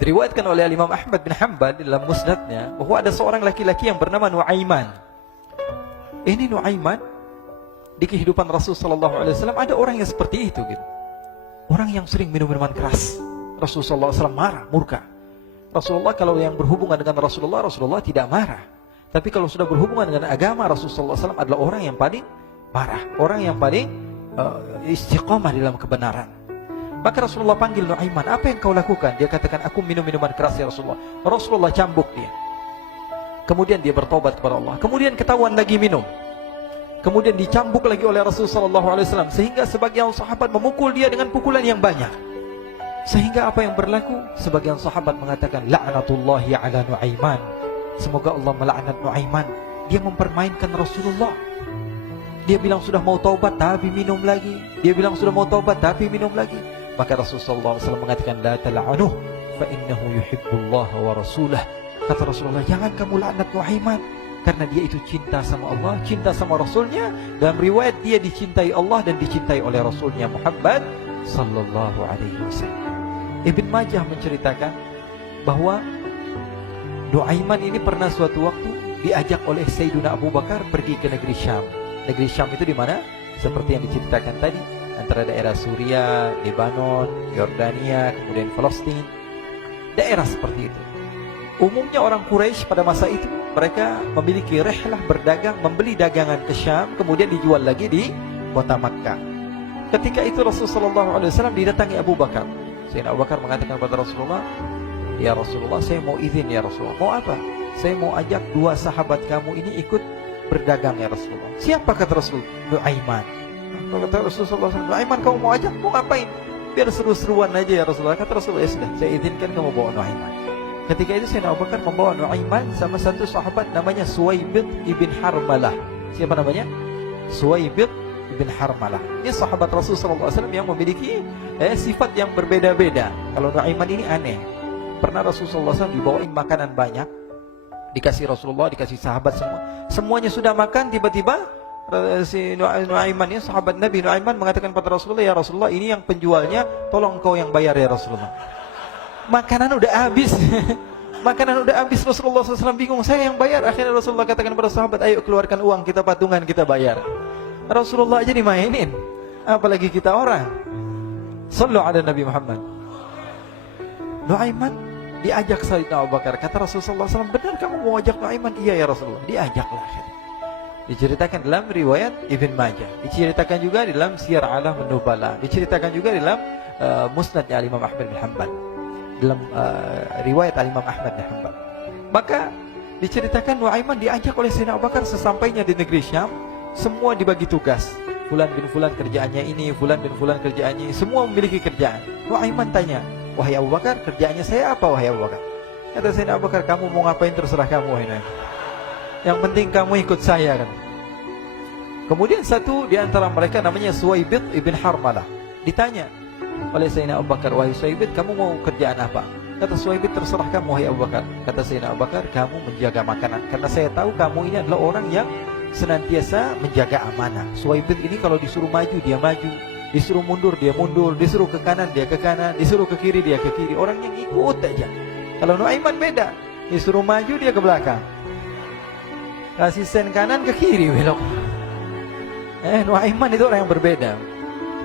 Diriwayatkan oleh Imam Ahmad bin Hanbal dalam musnadnya bahwa ada seorang laki-laki yang bernama Nuaiman. Ini Nuaiman, di kehidupan Rasulullah SAW ada orang yang seperti itu gitu. Orang yang sering minum minuman keras. Rasulullah SAW marah, murka. Rasulullah kalau yang berhubungan dengan Rasulullah tidak marah. Tapi kalau sudah berhubungan dengan agama, Rasulullah SAW adalah orang yang paling marah, orang yang paling istiqamah dalam kebenaran. Maka Rasulullah panggil Nuaiman, apa yang kau lakukan? Dia katakan, aku minum minuman keras ya Rasulullah. Rasulullah cambuk dia. Kemudian dia bertobat kepada Allah. Kemudian ketahuan lagi minum. Kemudian dicambuk lagi oleh Rasulullah SAW. Sehingga sebagian sahabat memukul dia dengan pukulan yang banyak. Sehingga apa yang berlaku? Sebagian sahabat mengatakan, la'natullahi ala Nuaiman. Semoga Allah melaknat Nuaiman. Dia mempermainkan Rasulullah. Dia bilang sudah mau taubat tapi minum lagi. Dia bilang sudah mau taubat tapi minum lagi. Maka Rasulullah SAW mengatakan, la tal'anuh fa innahu yuhibbullaha wa rasulah. Kata Rasulullah, jangan kamu laknat Nuaiman, karena dia itu cinta sama Allah, cinta sama Rasulnya. Dalam riwayat dia dicintai Allah dan dicintai oleh Rasulnya Muhammad sallallahu alaihi wasallam. Ibn Majah menceritakan bahwa Nuaiman ini pernah suatu waktu diajak oleh Sayyidina Abu Bakar pergi ke negeri Syam. Negeri Syam itu di mana? Seperti yang diceritakan tadi, antara daerah Suria, Lebanon, Yordania, kemudian Palestina. Daerah seperti itu. Umumnya orang Quraisy pada masa itu, mereka memiliki rihlah berdagang, membeli dagangan ke Syam, kemudian dijual lagi di kota Makkah. Ketika itu Rasulullah SAW didatangi Abu Bakar. Sayyidina Abu Bakar mengatakan kepada Rasulullah, ya Rasulullah, saya mau izin ya Rasulullah. Mau apa? Saya mau ajak dua sahabat kamu ini ikut berdagang ya Rasulullah. Siapa kata Rasul? Nuaiman. Kata Rasulullah, Nuaiman kamu mau ajak? Mau ngapain? Biar seru-seruan aja ya Rasulullah. Kata Rasulullah, ya sudah, saya izinkan kamu bawa Nuaiman. Ketika itu Sayyidina Abu Bakar membawa Nuaiman sama satu sahabat namanya Suwaibid ibn Harmalah. Siapa namanya? Suwaibid ibn Harmalah. Ini sahabat Rasulullah SAW yang memiliki sifat yang berbeda-beda. Kalau Nuaiman ini aneh. Pernah Rasulullah SAW dibawain makanan banyak, dikasih Rasulullah, dikasih sahabat semua. Semuanya sudah makan, tiba-tiba si Nuaiman ini, sahabat Nabi Nuaiman mengatakan kepada Rasulullah, ya Rasulullah, ini yang penjualnya, tolong kau yang bayar ya Rasulullah. Makanan udah habis. Makanan udah habis, Rasulullah SAW bingung, saya yang bayar. Akhirnya Rasulullah katakan kepada sahabat, ayo keluarkan uang, kita patungan, kita bayar. Rasulullah aja dimainin, apalagi kita orang. Sallu ala Nabi Muhammad. Nuaiman diajak Sayyidina Abu Bakar. Kata Rasulullah SAW, benar kamu mau ajak Nuaiman? Iya ya Rasulullah. Diajaklah. Diceritakan dalam riwayat Ibn Majah. Diceritakan juga dalam Siyar A'lam An-Nubala. Diceritakan juga dalam musnadnya Imam Ahmad bin Hanbal. Dalam riwayat Imam Ahmad bin Hanbal. Maka diceritakan Nuaiman diajak oleh Sayyidina Abu Bakar. Sesampainya di negeri Syam, semua dibagi tugas. Fulan bin Fulan kerjaannya ini, Fulan bin Fulan kerjaannya ini. Semua memiliki kerjaan. Nuaiman tanya, wahai Abu Bakar, kerjaannya saya apa wahai Abu Bakar? Kata Sayyidina Abu Bakar, kamu mau ngapain terserah kamu wahai Nuaiman. Yang penting kamu ikut saya kan. Kemudian satu di antara mereka namanya Suwaibid ibn Harmalah. Ditanya oleh Sayyidina Abu Bakar, wahai Suwaibid, kamu mau kerjaan apa? Kata Suwaibid, terserah kamu wahai Abu Bakar. Kata Sayyidina Abu Bakar, kamu menjaga makanan, karena saya tahu kamu ini adalah orang yang senantiasa menjaga amanah. Suwaibid ini kalau disuruh maju dia maju, disuruh mundur dia mundur, disuruh ke kanan dia ke kanan, disuruh ke kiri dia ke kiri. Orang yang ikut aja. Kalau Nuaiman beda, disuruh maju dia ke belakang, kasih sen kanan ke kiri belok. Nuaiman itu orang yang berbeda.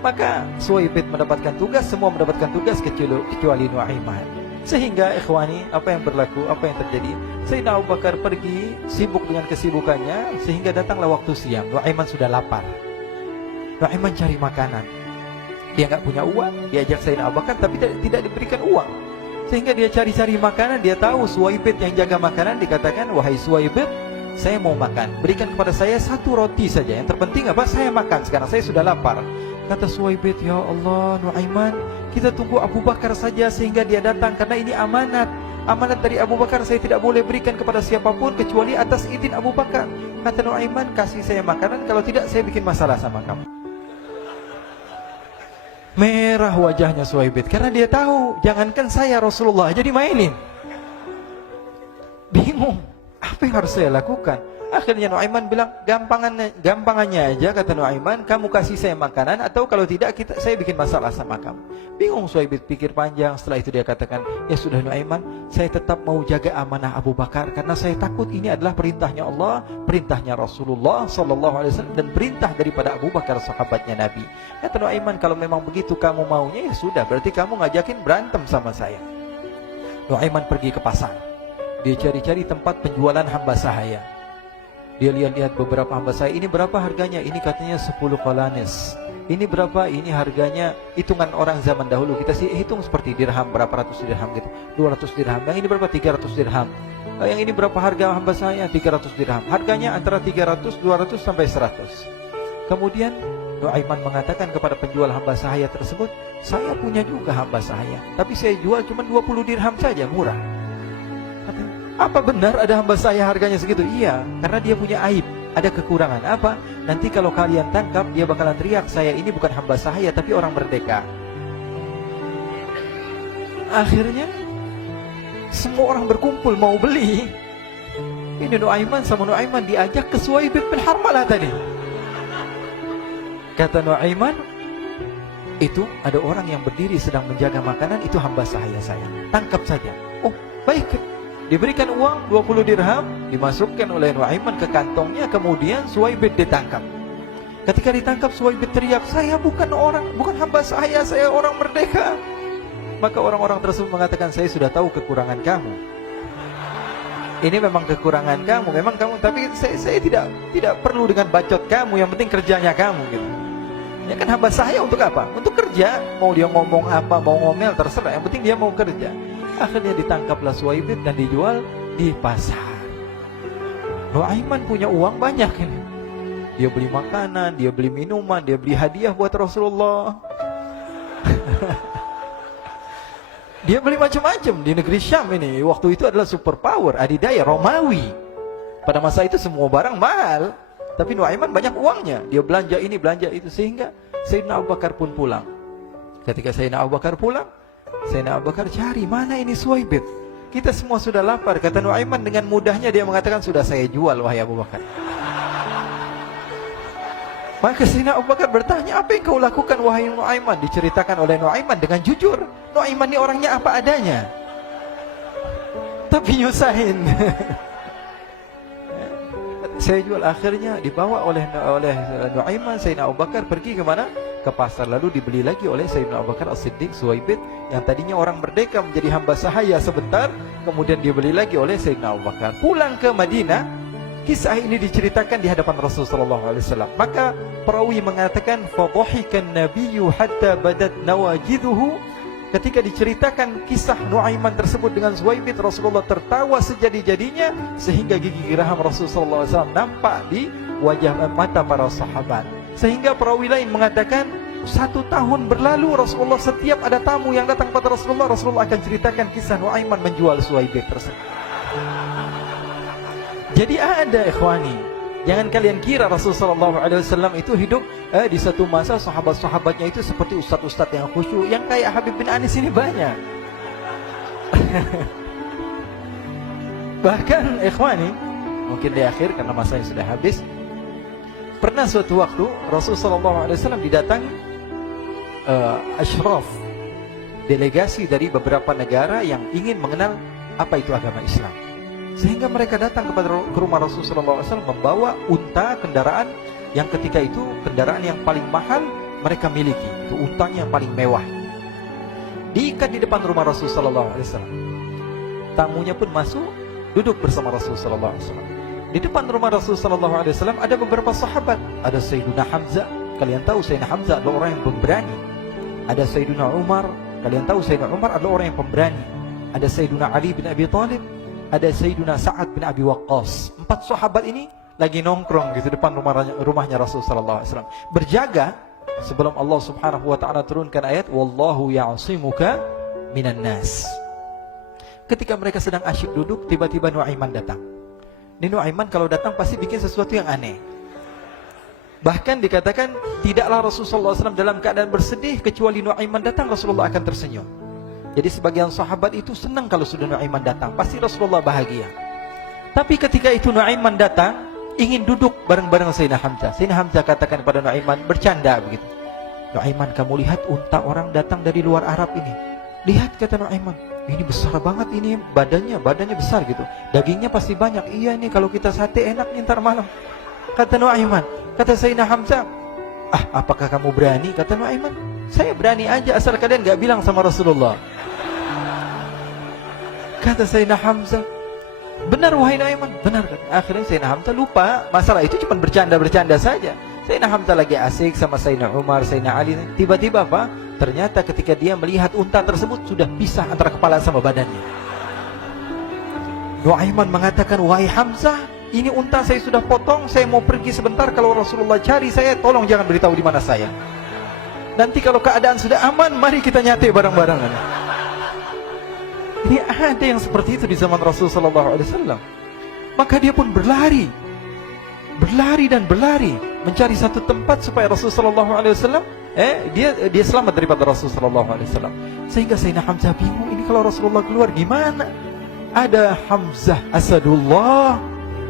Maka Suwaibid mendapatkan tugas, semua mendapatkan tugas kecuali Nuaiman. Sehingga ikhwani, apa yang berlaku, apa yang terjadi? Sayyidina Abu Bakar pergi sibuk dengan kesibukannya, sehingga datanglah waktu siang. Nuaiman sudah lapar. Nuaiman cari makanan. Dia nggak punya uang, diajak Sayyidina Abu Bakar tapi tidak diberikan uang. Sehingga dia cari-cari makanan, dia tahu Suwaibid yang jaga makanan, dikatakan, wahai Suwaibid, saya mau makan, berikan kepada saya satu roti saja. Yang terpenting apa? Saya makan sekarang, saya sudah lapar. Kata Suwaibid, ya Allah Nuaiman, kita tunggu Abu Bakar saja sehingga dia datang, karena ini amanat. Amanat dari Abu Bakar, saya tidak boleh berikan kepada siapapun kecuali atas izin Abu Bakar. Kata Nuaiman, kasih saya makanan, kalau tidak saya bikin masalah sama kamu. Merah wajahnya Suwaibid, karena dia tahu, jangankan saya, Rasulullah aja dimainin. Bingung, apa yang harus saya lakukan? Akhirnya Nuaiman bilang, gampangannya aja, kata Nuaiman, kamu kasih saya makanan, atau kalau tidak saya bikin masalah sama kamu. Bingung Suhaib pikir panjang. Setelah itu dia katakan, ya sudah Nuaiman, saya tetap mau jaga amanah Abu Bakar, karena saya takut ini adalah perintahnya Allah, perintahnya Rasulullah SAW, dan perintah daripada Abu Bakar, sahabatnya Nabi. Kata Nuaiman, kalau memang begitu kamu maunya, ya sudah, berarti kamu ngajakin berantem sama saya. Nuaiman pergi ke pasar. Dia cari-cari tempat penjualan hamba sahaya. Dia lihat-lihat beberapa hamba sahaya. Ini berapa harganya? Ini katanya 10 qalanis. Ini berapa? Ini harganya hitungan orang zaman dahulu. Kita sih hitung seperti dirham, berapa ratus dirham gitu. 200 dirham. Yang ini berapa? 300 dirham. Yang ini berapa harga hamba sahaya? 300 dirham. Harganya antara 300, 200 sampai 100. Kemudian Nuaiman mengatakan kepada penjual hamba sahaya tersebut, saya punya juga hamba sahaya, tapi saya jual cuma 20 dirham saja, murah. Apa benar ada hamba saya harganya segitu? Iya, karena dia punya aib, ada kekurangan. Apa? Nanti kalau kalian tangkap, dia bakalan teriak, saya ini bukan hamba sahaya, tapi orang merdeka. Akhirnya semua orang berkumpul mau beli. Ini Nuaiman sama Nuaiman diajak ke Suhaib bin Harmalah tadi. Kata Nuaiman, itu ada orang yang berdiri sedang menjaga makanan, itu hamba sahaya saya, tangkap saja. Oh, baik. Diberikan uang 20 dirham, dimasukkan oleh Nuaiman ke kantongnya, kemudian Suhaib ditangkap. Ketika ditangkap, Suhaib teriak, saya bukan hamba saya orang merdeka. Maka orang-orang tersebut mengatakan, saya sudah tahu kekurangan kamu. Ini memang kekurangan kamu, memang kamu, tapi saya tidak perlu dengan bacot kamu, yang penting kerjanya kamu gitu. Ya kan hamba saya untuk apa? Untuk kerja. Mau dia ngomong apa, mau ngomel, terserah, yang penting dia mau kerja. Akhirnya ditangkaplah Suhaib dan dijual di pasar. Nuaiman punya uang banyak ini. Dia beli makanan, dia beli minuman, dia beli hadiah buat Rasulullah. Dia beli macam-macam di negeri Syam ini. Waktu itu adalah superpower, adidaya Romawi. Pada masa itu semua barang mahal, tapi Nuaiman banyak uangnya. Dia belanja ini, belanja itu, sehingga Sayyidina Abu Bakar pun pulang. Ketika Sayyidina Abu Bakar pulang, Sayyidina Abu Bakar cari, mana ini Suhaib? Kita semua sudah lapar. Kata Nuaiman dengan mudahnya dia mengatakan, sudah saya jual wahai Abu Bakar. Maka Sayyidina Abu Bakar bertanya, apa yang kau lakukan wahai Nuaiman? Diceritakan oleh Nuaiman dengan jujur. Nuaiman ini orangnya apa adanya, tapi nyusahin. Saya jual. Akhirnya dibawa oleh Nuaiman, Sayyidina Abu Bakar pergi ke mana? Ke pasar. Lalu dibeli lagi oleh Sayyidina Abu Bakar As-Siddiq, Suhaib yang tadinya orang merdeka menjadi hamba sahaya sebentar, kemudian dibeli lagi oleh Sayyidina Abu Bakar. Pulang ke Madinah, kisah ini diceritakan di hadapan Rasulullah SAW. Maka perawi mengatakan, fadhahikan nabiyyu hatta badat nawajiduhu. Ketika diceritakan kisah Nuaiman tersebut dengan Suhaib, Rasulullah tertawa sejadi-jadinya, sehingga gigi geraham Rasulullah SAW nampak di wajah mata para sahabat. Sehingga perawi lain mengatakan, 1 tahun berlalu Rasulullah, setiap ada tamu yang datang pada Rasulullah akan ceritakan kisah Nuaiman menjual Suhaib tersebut. Jadi ada ikhwani, jangan kalian kira Rasulullah SAW itu hidup di satu masa sahabat-sahabatnya itu seperti ustadz-ustadz yang khusyuk, yang kayak Habib bin Anis ini banyak. Bahkan ikhwani, mungkin di akhir karena masanya sudah habis, pernah suatu waktu Rasulullah SAW didatangi asyraf, delegasi dari beberapa negara yang ingin mengenal apa itu agama Islam. Sehingga mereka datang ke rumah Rasulullah SAW membawa unta, kendaraan yang ketika itu kendaraan yang paling mahal mereka miliki. Itu untanya yang paling mewah. Diikat di depan rumah Rasulullah SAW. Tamunya pun masuk, duduk bersama Rasulullah SAW. Di depan rumah Rasulullah SAW ada beberapa sahabat. Ada Sayyiduna Hamzah. Kalian tahu Sayyidina Hamzah adalah orang yang pemberani. Ada Sayyiduna Umar. Kalian tahu Sayyidina Umar adalah orang yang pemberani. Ada Sayyiduna Ali bin Abi Thalib. Ada Sayyiduna Sa'ad bin Abi Waqqas. 4 sahabat ini lagi nongkrong gitu depan rumahnya Rasulullah SAW, berjaga sebelum Allah Subhanahu wa ta'ala turunkan ayat wallahu ya'simuka minan nas. Ketika mereka sedang asyik duduk, tiba-tiba Nuaiman datang. Ini Nuaiman kalau datang pasti bikin sesuatu yang aneh. Bahkan dikatakan tidaklah Rasulullah SAW dalam keadaan bersedih, kecuali Nuaiman datang Rasulullah akan tersenyum. Jadi sebagian sahabat itu senang kalau sudah Nuaiman datang, pasti Rasulullah bahagia. Tapi ketika itu Nuaiman datang, ingin duduk bareng-bareng Sayyidina Hamzah. Sayyidina Hamzah katakan kepada Nuaiman, bercanda begitu. Nuaiman, kamu lihat unta orang datang dari luar Arab ini. Lihat, kata Nuaiman, ini besar banget, ini badannya besar gitu. Dagingnya pasti banyak. Iya nih, kalau kita sate enak nih ntar malam. Kata Nuaiman. Kata Sayyidina Hamzah, apakah kamu berani? Kata Nuaiman, saya berani aja asal kalian gak bilang sama Rasulullah. Kata Sayyidina Hamzah, benar wahai Nuaiman, benar. Akhirnya Sayyidina Hamzah lupa masalah itu, cuma bercanda-bercanda saja. Sayyidina Hamzah lagi asik sama Sayyidina Umar, Sayyidina Ali. Tiba-tiba apa? Ternyata ketika dia melihat unta tersebut sudah pisah antara kepala sama badannya. Nuaiman mengatakan, wahai Hamzah, ini unta saya sudah potong, saya mau pergi sebentar. Kalau Rasulullah cari saya, tolong jangan beritahu di mana saya. Nanti kalau keadaan sudah aman, mari kita nyate bareng-barengan. Ini ada yang seperti itu di zaman Rasulullah SAW. Maka dia pun berlari dan berlari mencari satu tempat supaya Rasulullah SAW dia selamat daripada Rasulullah SAW. Sehingga Sayyidina Hamzah bingung, ini kalau Rasulullah keluar gimana? Ada Hamzah Asadullah,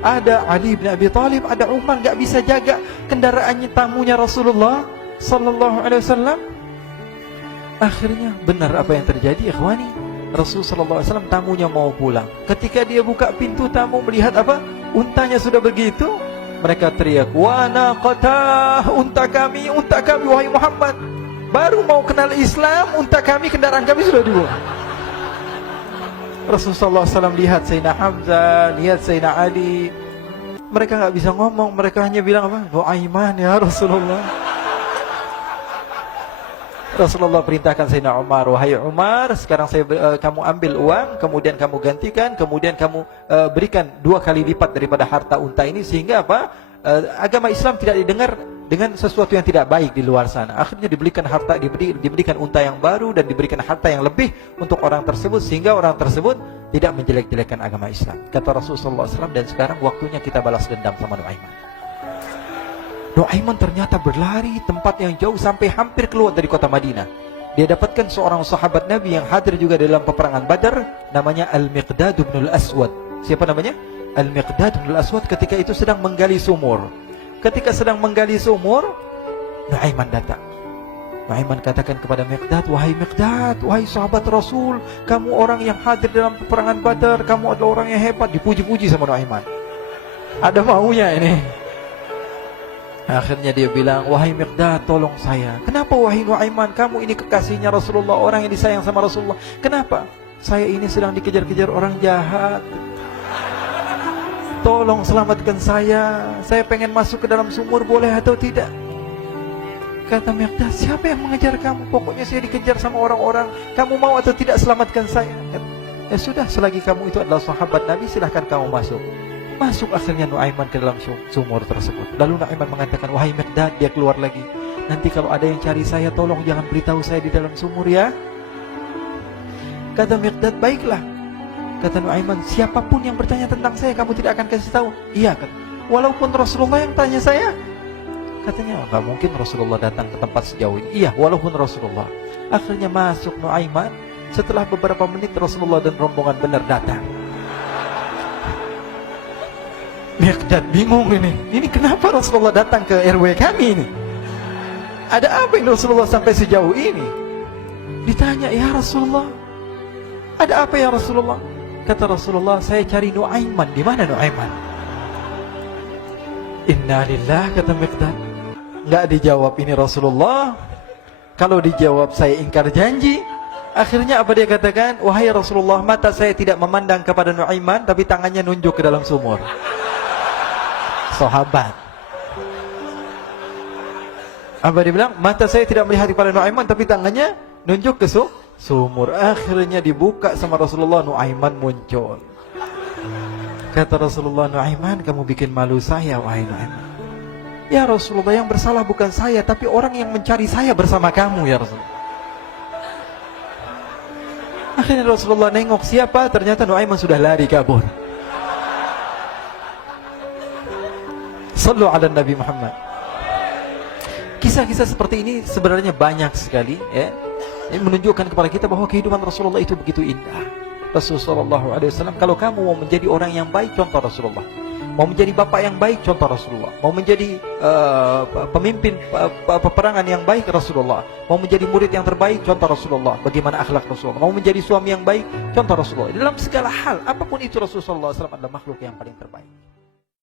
ada Ali bin Abi Thalib, ada Umar, gak bisa jaga kendaraannya, tamunya Rasulullah Sallallahu Alaihi Wasallam. Akhirnya benar apa yang terjadi, ikhwani. Rasulullah SAW tamunya mau pulang. Ketika dia buka pintu, tamu melihat apa? Untanya sudah begitu. Mereka teriak, wa naqatah, unta kami wahai Muhammad. Baru mau kenal Islam, unta kami, kendaraan kami sudah dibuang. Rasulullah SAW lihat Sayyidina Hamzah, lihat Sayyidina Ali. Mereka gak bisa ngomong, mereka hanya bilang apa? Nuaiman ya Rasulullah. Rasulullah perintahkan Sayyidina Umar, wahai Umar, sekarang kamu ambil uang, kemudian kamu gantikan, kemudian kamu berikan 2 kali lipat daripada harta unta ini, sehingga apa? Agama Islam tidak didengar dengan sesuatu yang tidak baik di luar sana. Akhirnya diberikan harta, diberikan unta yang baru dan diberikan harta yang lebih untuk orang tersebut, sehingga orang tersebut tidak menjelek-jelekan agama Islam. Kata Rasulullah SAW, dan sekarang waktunya kita balas dendam sama Nuaiman. Nuaiman ternyata berlari tempat yang jauh sampai hampir keluar dari kota Madinah. Dia dapatkan seorang sahabat Nabi yang hadir juga dalam peperangan Badar, namanya Al-Miqdad bin Al-Aswad. Siapa namanya? Al-Miqdad bin Al-Aswad ketika itu sedang menggali sumur. Ketika sedang menggali sumur, Nuaiman datang. Nuaiman katakan kepada Miqdad, wahai Miqdad, wahai sahabat Rasul, kamu orang yang hadir dalam peperangan Badar, kamu adalah orang yang hebat. Dipuji-puji sama Nuaiman. Ada maunya ini. Akhirnya dia bilang, wahai Miqdad, tolong saya. Kenapa wahai Nuaiman? Kamu ini kekasihnya Rasulullah, orang yang disayang sama Rasulullah. Kenapa? Saya ini sedang dikejar-kejar orang jahat. Tolong selamatkan saya. Saya pengen masuk ke dalam sumur, boleh atau tidak? Kata Miqdad, siapa yang mengejar kamu? Pokoknya saya dikejar sama orang-orang. Kamu mau atau tidak selamatkan saya? Ya sudah, selagi kamu itu adalah sahabat Nabi, silahkan kamu masuk. Masuk akhirnya Nuaiman ke dalam sumur tersebut. Lalu Nuaiman mengatakan, wahai Miqdad, dia keluar lagi. Nanti kalau ada yang cari saya, tolong jangan beritahu saya di dalam sumur ya. Kata Miqdad, baiklah. Kata Nuaiman, siapapun yang bertanya tentang saya, kamu tidak akan kasih tahu. Iya, kata. Walaupun Rasulullah yang tanya saya. Katanya, enggak mungkin Rasulullah datang ke tempat sejauh ini. Iya, walaupun Rasulullah. Akhirnya masuk Nuaiman. Setelah beberapa menit, Rasulullah dan rombongan benar datang. Miqdad bingung ini. Ini kenapa Rasulullah datang ke RW kami ini? Ada apa yang Rasulullah sampai sejauh ini? Ditanya, ya Rasulullah, ada apa ya Rasulullah? Kata Rasulullah, saya cari Nuaiman. Di mana Nuaiman? Inna lillah, kata Miqdad. Enggak dijawab ini Rasulullah. Kalau dijawab saya ingkar janji. Akhirnya apa dia katakan? Wahai Rasulullah, mata saya tidak memandang kepada Nuaiman, tapi tangannya nunjuk ke dalam sumur. Sahabat. Apa dia bilang? Mata saya tidak melihat kepada Nuaiman, tapi tangannya nunjuk ke sumur. Akhirnya dibuka sama Rasulullah, Nuaiman muncul. Kata Rasulullah, Nuaiman, kamu bikin malu saya, wahai Nuaiman. Ya Rasulullah, yang bersalah bukan saya, tapi orang yang mencari saya bersama kamu, ya Rasulullah. Akhirnya Rasulullah nengok siapa, ternyata Nuaiman sudah lari kabur. Sallu ala Nabi Muhammad. Kisah-kisah seperti ini sebenarnya banyak sekali, ya. Ini menunjukkan kepada kita bahwa kehidupan Rasulullah itu begitu indah. Rasulullah SAW, kalau kamu mau menjadi orang yang baik, contoh Rasulullah. Mau menjadi bapak yang baik, contoh Rasulullah. Mau menjadi pemimpin peperangan yang baik, Rasulullah. Mau menjadi murid yang terbaik, contoh Rasulullah. Bagaimana akhlak Rasulullah. Mau menjadi suami yang baik, contoh Rasulullah. Dalam segala hal, apapun itu Rasulullah SAW adalah makhluk yang paling terbaik.